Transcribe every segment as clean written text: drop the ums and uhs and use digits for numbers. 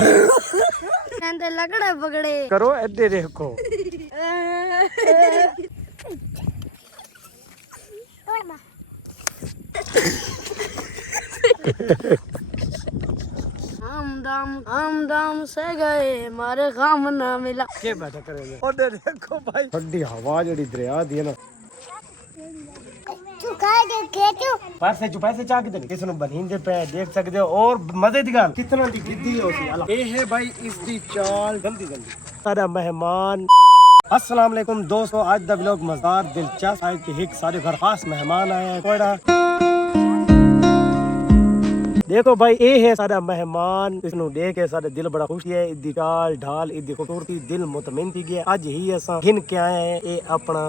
ਕਹਿੰਦੇ ਲਗੜੇ ਬਗੜੇ ਕਰੋ ਇੱਥੇ ਦੇਖੋ। हम दाम से गए मारे काम ना मिला के बैठा करेंगे। और देखो भाई ठंडी हवा जड़ी दरिया दी है ना पैसे चाह के किस नु बनींदे पे देख सकते हो। और मजे दी गल कितना दी गिद्दी हो सी ए है भाई इसदी चाल गंदी सारा मेहमान। अस्सलाम वालेकुम दोस्तों, आज दा व्लॉग मजेदार दिलचस्प है कि एक सारे घर खास मेहमान आए हैं कोयड़ा। देखो भाई ये है सारा मेहमान, इसनु देख के सारे दिल बड़ा खुश है। इदी चाल ढाल इदी खूबसूरती दिल मुतमिन थी गया। आज ही असा गिन के आए हैं ये अपना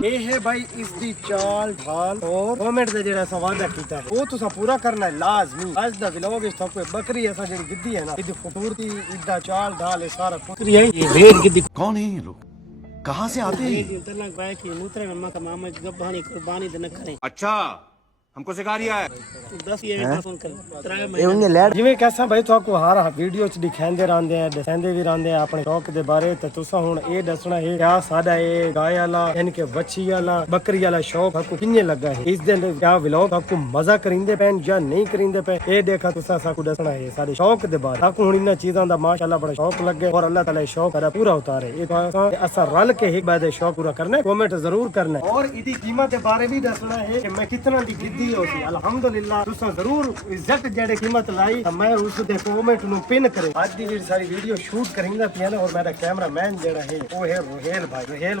ये है भाई इसदी चाल ढाल और कमेंट दे जेड़ा सा वादा कीता है वो तुसा पूरा करना है लाजमी। आज दा व्लॉग इस तक बकरी ऐसा जेड़ी गिद्दी है ना इदी खूबसूरती इदा चाल ढाल ये सारा बकरी है। ये भेड़ गिद्दी कौन है ये लोग, कहाँ से आते हैं? अच्छा हमको सिखा रिया है। जिवें कैसा भाई तुहाको हर वीडियो च दिखांदे रहंदे हैं दसंदे भी रहंदे हैं अपने शौक दे बारे। ते तुसा हुन ए दसना है क्या साडा ए गाय वाला यानी कि बच्ची वाला बकरी वाला शौक आपको किन्ने लगा है। इस दिन क्या व्लॉग आपको मजा करिंदे पैन या नहीं करिंदे पे ए देखा तुसा साकू दसना है सारे शौक दे बारे। आपको हुन इन चीजां दा माशाल्लाह बड़ा शौक लगे और अल्लाह ताला शौक करा पूरा उतारे। ए असा रल के एक बार शौक पूरा करना है, कमेंट जरूर करना है। और इदी कीमत दे बारे भी दसना है कि मैं कितना दी गिद्दी होसी। अल्हम्दुलिल्लाह तुसा जरूर इज्जत जेड़े कीमत लाई तो मैं उस दे कमेंट नु पिन करे। आज दी जेड़ी सारी वीडियो शूट करिंदा पिया ना और मेरा कैमरामैन जेड़ा है वो है रोहेल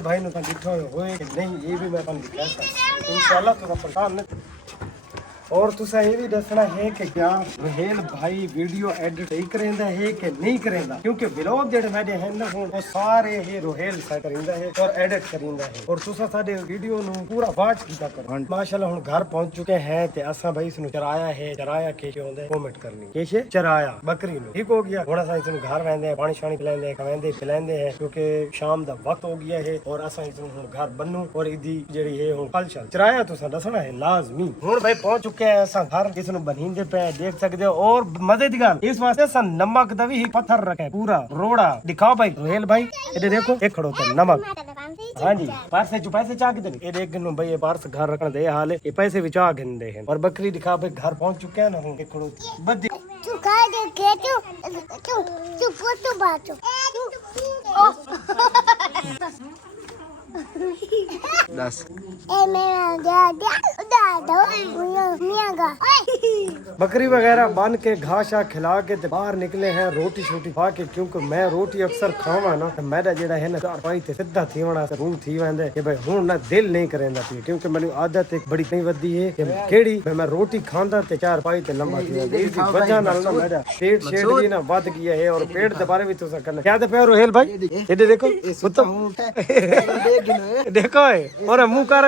भाई नु दिखो होए कि नहीं ये भी मैं तुम दिखा सकता इंशाल्लाह। तुसा परेशान नहीं। और तुसा ये भी दसना है कि क्या रोहेल भाई वीडियो एडिट ही करेंदा है कि नहीं करेंदा, क्योंकि व्लॉग जेड़े मेरे हैं ना वो सारे ही रोहेल सा करेंदा है और एडिट करेंदा है। और तुसा साडे वीडियो नु पूरा वाच कीता करो। माशाल्लाह हुन घर पहुंच चुके हैं ते असा भाई इसनु चराया के होंदे कमेंट करनी केशे चराया बकरी नु ठीक हो गया। हुन असा इसनु घर वेंदे पानी शानी पिलांदे खवेंदे पिलांदे हैं क्योंकि शाम दा वक्त हो गया है। और असा इसनु हुन घर बन्नू और इदी जेड़ी है हुन कल चराया तुसा दसना है लाजमी। हुन भाई पहुंच चुके हैं असा घर जिसनु बनींदे पे देख सकते हो। और मजे दी गल इस वास्ते असा नमक दा भी पत्थर रखे पूरा रोड़ा दिखाओ भाई रोहेल भाई ये देखो एक खड़ो ते नमक। हाँ जी पैसे चाह के ये देख गिनो भाई ये पार्स घर रखने दे हाल है ये पैसे भी चाह गिनदे हैं। और बकरी दिखा भाई घर पहुंच चुके हैं ना हूं एक खड़ो बद्दी तू खा दे के तू फोटो बाचो दस ए मेरा दादा मियागा बकरी वगैरह बन के घासा खिला के बाहर निकले हैं रोटी छोटी खा के। क्योंकि मैं रोटी अक्सर खावा ना तो मेरा जेड़ा है ना चार पाई ते सीधा थी वना रूह थी वेंदे कि भाई हुन ना दिल नहीं करेंदा पी। क्योंकि मेरी आदत एक बड़ी नहीं वदी है कि केड़ी मैं रोटी खांदा ते चार पाई ते लंबा थी वेंदे। इस वजह नाल ना मेरा पेट शेड भी ना वध गया है। और पेट दे बारे भी तुसा करना क्या दे पे रोहेल भाई ये देखो देखो और मुंह कर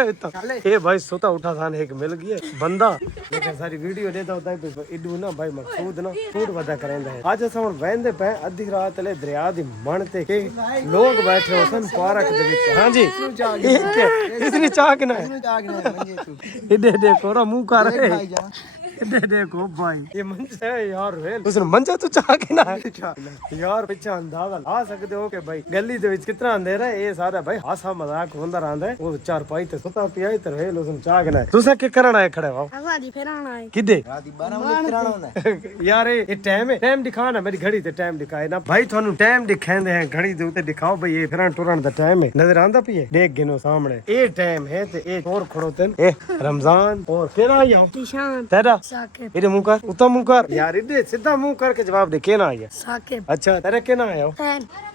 ये भाई सोता उठा थान एक मिल गया बंदा। लेकिन सारी वीडियो देता होता है इडू ना भाई मकसूद ना फूड वदा करेंदा है। आज असा वेंदे पे अद्धी रात ले दरिया दी मन ते के लोग बैठे हो सन पार्क दे विच। हां जी इतनी चाह के ना इडे देखो रा मुंह कर इधर देखो भाई ये मंजा है यार रोहेल उसने मंजा तो चाह के ना यार पीछे अंदाजा ला सकते हो कि भाई गली दे विच कितना अंधेरा है। ये सारा भाई हासा मजाक होंदा रहंदा है। वो चार पाई ते सुता पिया ते रोहेल उसने चाह के ना तुसा के करना है खड़े हो आवादी फेराना है किदे राती 12 बजे कराना होंदा यार ये टाइम है टाइम दिखाना मेरी घड़ी ते टाइम दिखाए ना भाई थानू टाइम दिखांदे हैं घड़ी दे उते दिखाओ भाई ये फिरन टुरन दा टाइम है नजर आंदा पिए देख गिनो सामने ये टाइम है ते एक और खड़ोते ए रमजान और केना आयो निशान तेरा साकिब इधे मुंह कर उता मुंह कर यार इधे सीधा मुंह करके जवाब दे केना आया साकिब अच्छा तेरे केना आयो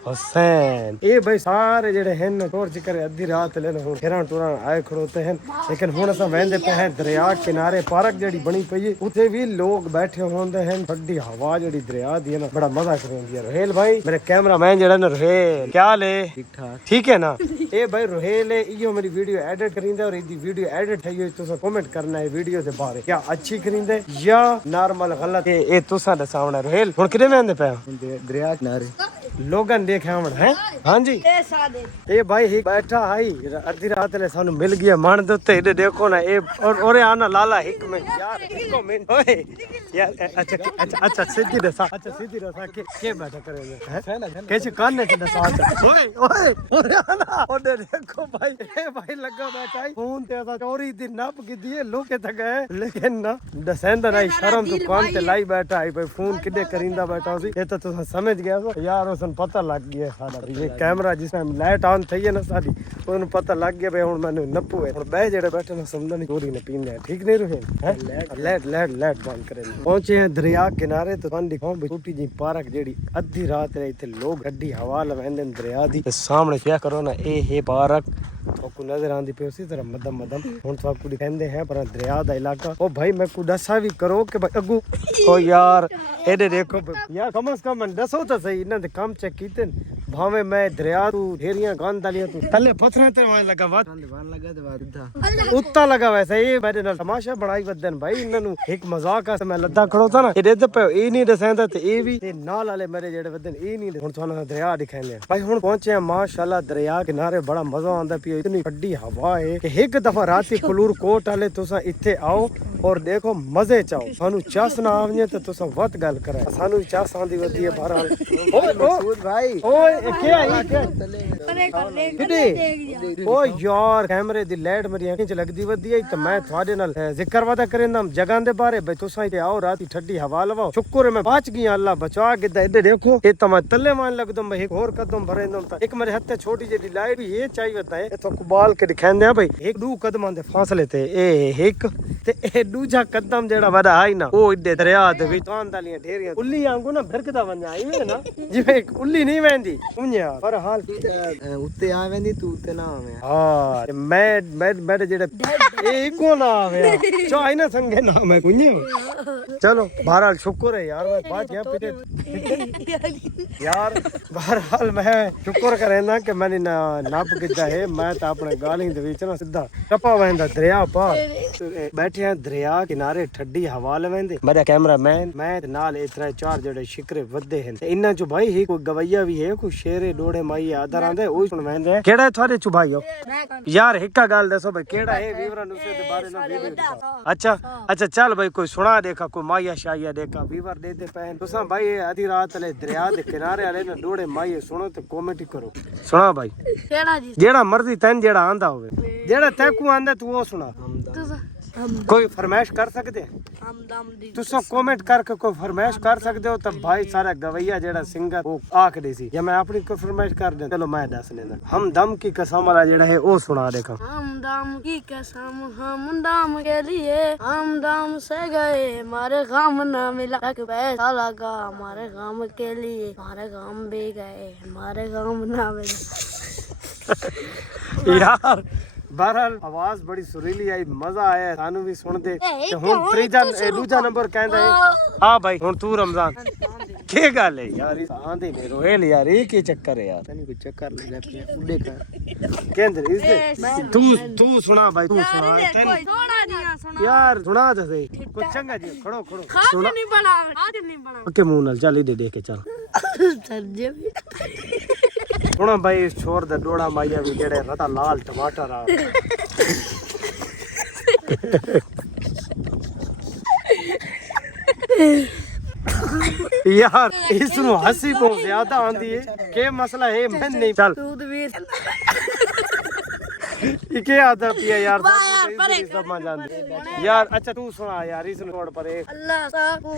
हुसैन। ये भाई सारे जेड़े हैं ना तोड़ चिकर अद्धी रात ले हुन फिरन टुरन आए खड़ोते हैं। लेकिन हुन असा वेंदे पे हैं दरिया किनारे पार्क जेड़ी बनी पई है उथे भी लोग बैठे होंदे हैं। ठंडी हवा जेड़ी दरिया दी है ना बड़ा मजा करेंदी है। रोहेल भाई मेरे कैमरामैन जेड़ा ना रोहेल क्या ले ठीक ठाक ठीक है ना ए भाई रोहेल है इयो मेरी वीडियो एडिट करिंदा और इदी वीडियो एडिट है तुसा कमेंट करना है वीडियो दे बारे क्या अच्छी करिंदे या नॉर्मल गलत ए तुसा दे सामने रोहेल हुन किने वेंदे पे दरिया किनारे लोगन देखे हमन है। हाँ जी ये भाई ही बैठा है अद्धी रात ले सानू मिल गया मान दे उत्ते देखो ना ए और आना लाला एक में यार इसको में ओए यार अच्छा सीधी दसा के बैठा करेंगे हैं कैसे कान से दसा ओए ओए आना और देखो भाई ए भाई लगा बैठा है फोन ते ऐसा चोरी दी नप की दिए लोके तक गए लेकिन ना दसेंदा नहीं शर्म तो कान ते लाई बैठा है भाई फोन किडे करिंदा बैठा सी ये तो तुम समझ गया हो यार उसन पता लग गया साडा ये कैमरा जिस टाइम लाइट ऑन थई है ना साडी उन पता लग गया भाई हुन मैंने नप्पू है हुन बे जेड़े बैठे ना समझ नहीं चोरी ने पीन ले ठीक नहीं रहे हैं लाइट बंद करे पहुंचे हैं दरिया किनारे तो तुम दिखाओ छोटी जी पार्क जेड़ी अद्धी रात रे इथे लोग गड्डी हवा लवेंदे दरिया दी सामने क्या करो ना ए है पार्क आपको नजर आंदी पे उसी तरह मदम हुन तो आपको दिखांदे हैं पर दरिया दा इलाका ओ भाई मैं को दसा भी करो कि भाई अगू ओ यार एडे देखो यार कम से कम मन दसो तो सही इन्हां दे काम चेक कीते भावे मैं दरिया तू ढेरियां गंद डालियां तू थल्ले पत्थरां ते वहां लगा वात लगा दे वात उत्ता लगा वैसे ये मेरे नाल तमाशा बनाई वदन भाई इन्हां नु एक मजाक आ मैं लद्दा खड़ो था ना ए दे पे ए नहीं दसेंदा ते ए भी ते नाल वाले मेरे जेड़े वदन ए नहीं हुन थाना दरिया दिखांदे भाई हुन पहुंचे माशाल्लाह दरिया किनारे बड़ा मजा आंदा पी इतनी ठंडी हवा है कि एक दफा राती कुलूर कोट वाले तुसा इथे आओ और देखो मजे चाओ सानू चस ना आवने ते तुसा वत गल करे सानू चस आंदी वदी है बहरहाल ओए भाई ओए क्या ओ यार कैमरे दी लाइट मेरी अखीं च लगदी वदी है ते मैं थाडे नाल जिक्र वादा करेंदा जगह दे बारे भाई तुसा इथे आओ राती ठंडी हवा लवाओ शुक्र है मैं बच गई अल्लाह बचा के इधर देखो ये तो मैं तल्ले मान लगदम भाई एक और कदम भरेंदम ता एक मेरे हत्थे छोटी जी लाइट भी ये चाहिए होता है तो कुबाल के दिखांदे भाई एक दो कदम दे फासले ते ए एक ते ए दूजा कदम जेड़ा वड़ा है ना ओ इडे दरिया दे विच तां दालियां ढेरियां उल्ली वांगू ना भिरकदा वंजा आई वे ना जिवें उल्ली नहीं वेंदी उन्या पर हाल उत्ते आ वेंदी तू उत्ते ना आवे हां मैं जेड़े ए को ना आवे जो आई ना संगे ना मैं कुन्या चलो बहरहाल शुक्र है यार मैं बात यहां पे यार बहरहाल मैं शुक्र करेंदा कि मैंने नाप किदा है मैं तो अपने गाली दे विच ना सीधा टपा वेंदा दरिया पार बैठे हैं दरिया किनारे ठंडी हवा लवेंदे मेरा कैमरामैन मैं नाल इतने चार जेड़े शिकरे वदे हैं इन्ना चो भाई ही कोई गवैया भी है कोई शेरे डोड़े माई आदर आंदे ओही सुन वेंदे केड़ा थारे चो भाई हो यार हिक्का गल दसो भाई केड़ा है वीवरा नुसे दे बारे ना वीडियो अच्छा चल भाई कोई सुना देखा कोई माया शाया देखा वीवर दे दे पैन तुसा भाई आधी रात ले दरिया दे किनारे वाले ना डोड़े माई सुनो ते कमेंट करो सुना भाई केड़ा जी जेड़ा मर्जी तैन जेड़ा आंदा होवे जेड़ा तैकू आंदा तू वो सुना कोई फरमाइश कर सकते तुसा कमेंट करके कोई फरमाइश कर सकते हो तब भाई सारा गवैया जेड़ा सिंगर वो आख दी सी या मैं अपनी कोई फरमाइश कर दे चलो मैं दस लेना हम दम की कसम वाला जेड़ा है वो सुना देखा हम दम की कसम हम दम के लिए हम दम से गए हमारे काम न मिला पैसा लगा हमारे काम के लिए हमारे काम भी गए हमारे काम न मिला यार बहरहाल आवाज बड़ी सुरीली आई मजा आया सानू भी सुन दे हुन त्रीजा दूजा नंबर कहंदा है हां भाई हुन तू रमजान के गल है यार आंदे ने रोहेल यार ये के चक्कर है यार तनी कोई चक्कर लगा पिया उड़े का केंद्र इस दे तू सुना भाई तू सुना थोड़ा दिया सुना यार सुना दे सही कुछ चंगा जी खड़ो सुना नहीं बना आज नहीं बना ओके मुंह नाल चल दे देख के चल सर्जे सुना भाई इस छोर दा डोड़ा माइया भी जेड़े रता लाल टमाटर आ यार इसनु हंसी बहुत ज्यादा आंदी है के मसला है मैं नहीं चल के आता पिया यार सब मजा आंदी यार अच्छा तू सुना यार इसनु छोड़ पर एक अल्लाह साकू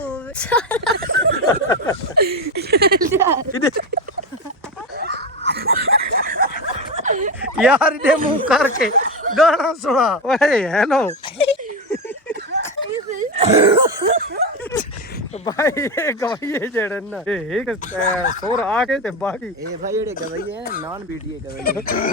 यार इधे मुंह करके गाना सुना ओए हेलो भाई ये गवैये जेड़े ना एक सोर आके ते बाकी ए भाई जेड़े गवैये हैं non PTA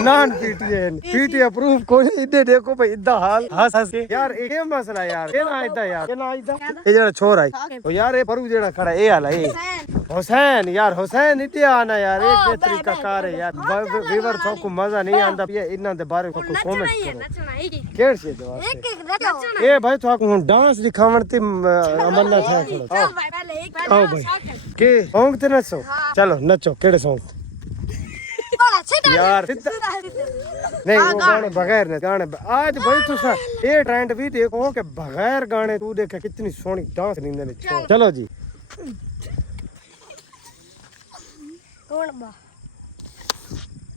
non PTA approve कोई इधे देखो भाई इदा हाल हंस हंस के यार ये मसला यार के ना इदा यार के ना इदा ये जेड़ा छोर आई ओ यार ये परू जेड़ा खड़ा ए हाल है हुसैन यार हुसैन इते आना यार ये के तरीका कार है यार वीवर तो को मजा नहीं आंदा ये इना दे बारे को कमेंट करो केड़ से दवा ए भाई तो डांस दिखावन ते अमन्ना था थोड़ा आओ भाई के सॉन्ग ते नचो चलो नचो केड़े सॉन्ग यार नहीं वो गाने बगैर ने गाने आज भाई तुसा ये ट्रेंड भी देखो कि बगैर गाने तू देखे कितनी सोहनी डांस नींदे ने चलो जी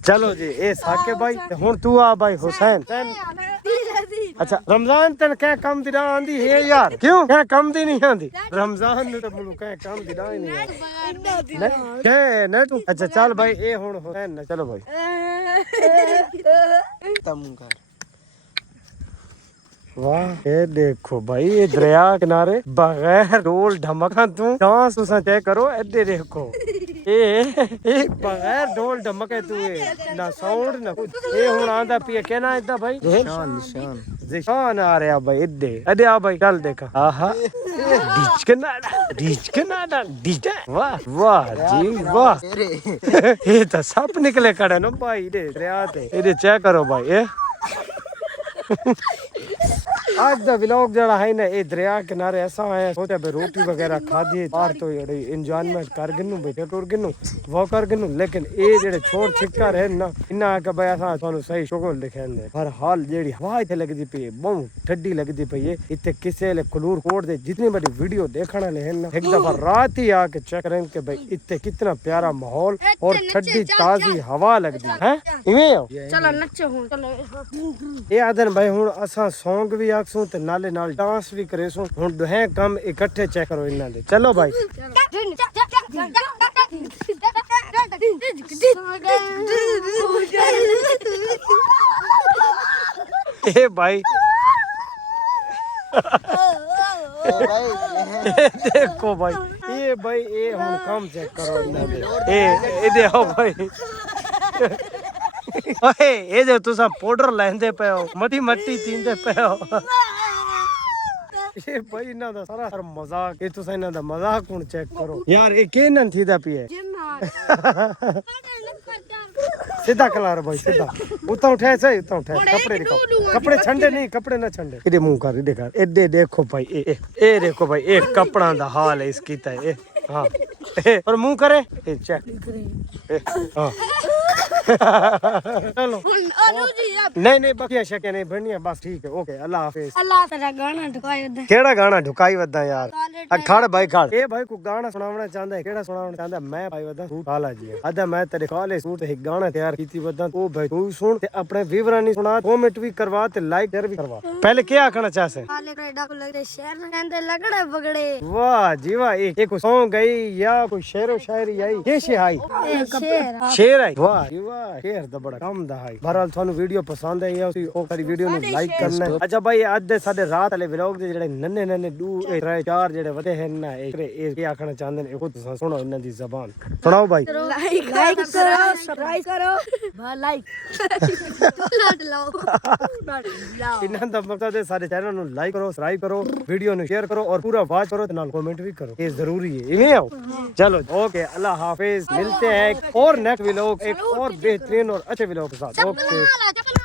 चलो जी ए साके भाई हुन तू आ भाई हुसैन अच्छा रमजान तन क्या कम दी आंदी है यार क्यों क्या कम दी नहीं आंदी रमजान ने तो मुनु क्या कम दी ही नहीं आंदी के न तू अच्छा चल भाई ए हुन हुसैन चलो भाई तम कर वाह ये देखो भाई ये दरिया किनारे बगैर ढोल ढमका तू डांस तुसा चेक करो एदे देखो ए बगैर ढोल ढमके तू ना साउंड ना कुछ ये हुन आंदा पिए कहना इदा भाई निशान निशान आ रहा भाई एदे एदे आ भाई चल देखा आहा डिच कनाडा डिच वाह वाह जी वाह ये तो सब निकले खड़े ना भाई दे दरिया ते ये चेक करो भाई ए आज दा व्लॉग जड़ा है ना ये दरिया किनारे ऐसा है सोचा बे रोटी वगैरह खा दी बाहर तो ये एंजॉयमेंट कर गिनू बैठे टूर गिनू वो कर गिनू लेकिन ये जेड़े छोड़ छिक्का रहे ना इन्ना के भाई ऐसा थानू सही शोगल दिखांदे हर हाल जेड़ी हवा इथे लगदी पई बहुत ठंडी लगदी पई है इथे किसे ले कलूर कोट दे जितनी बड़ी वीडियो देखना ले है ना एक दफा रात ही आके चेक करें के भाई इथे कितना प्यारा माहौल और ठंडी ताजी हवा लगदी है इवें हो चलो नचो हुन चलो ये आदन भाई हुन असा सॉन्ग भी आखसू ते नाले नाल डांस भी करेसू हुन दोहे काम इकट्ठे चेक करो इन्ना दे चलो भाई ए भाई देखो भाई ये हम काम चेक करो इन्ना दे ए देखो भाई ओए ये जो तुसा पाउडर लेंदे पे हो मटी मट्टी तींदे पे हो ये भाई इन्ना दा सारा मजाक ये तुसा इन्ना दा मजाक हुन चेक करो यार ये के नन थीदा पिए सीधा कलार भाई सीधा उता उठे सही उता उठे कपड़े दिखाओ कपड़े ठंडे नहीं कपड़े ना ठंडे इधे मुंह कर इधे कर एदे देखो भाई ए देखो भाई ए कपड़ा दा हाल है इसकी ता ए हां और मुंह करे ए चेक हां चलो नहीं बकिया शके नहीं बढ़िया बस ठीक है ओके अल्लाह हाफिज अल्लाह तेरा गाना ढुकाई वदा केड़ा गाना ढुकाई वदा यार खड़ भाई खड़ ए भाई को गाना सुनावना चाहंदा है केड़ा सुनावना चाहंदा मैं भाई वदा सूट काला जी अदा मैं तेरे काले सूट एक गाना तैयार कीती वदा ओ भाई तू सुन ते अपने व्यूअरां नी सुना कमेंट भी करवा ते लाइक शेयर भी करवा पहले क्या आखना चाहसे काले कनेडा को लगदे शहर में कहंदे लगड़े बगड़े वाह जी वाह एक सॉन्ग गई या कोई शेरो शायरी आई के आई शेर आई वाह जी वाह शेर दा बड़ा काम दा है बहरहाल थानू वीडियो पसंद आई है ओ सारी वीडियो नु लाइक करना है अच्छा भाई आज दे साडे रात वाले व्लॉग दे जेड़े नन्ने नन्ने 2 3 4 जेड़े वदे हैं ना ए क्या आखना चाहंदे ने एको तुसा सुनो इन्हां दी ज़बान सुनाओ भाई लाइक करो सब्सक्राइब करो लाइक इन्हां दा मतलब है सारे चैनल नु लाइक करो सब्सक्राइब करो वीडियो नु शेयर करो और पूरा वॉच करो ते नाल कमेंट भी करो ये जरूरी है इवें आओ चलो ओके अल्लाह हाफिज मिलते हैं एक और नेक्स्ट व्लॉग एक और बेहतरीन और अच्छे व्लॉग के साथ ओके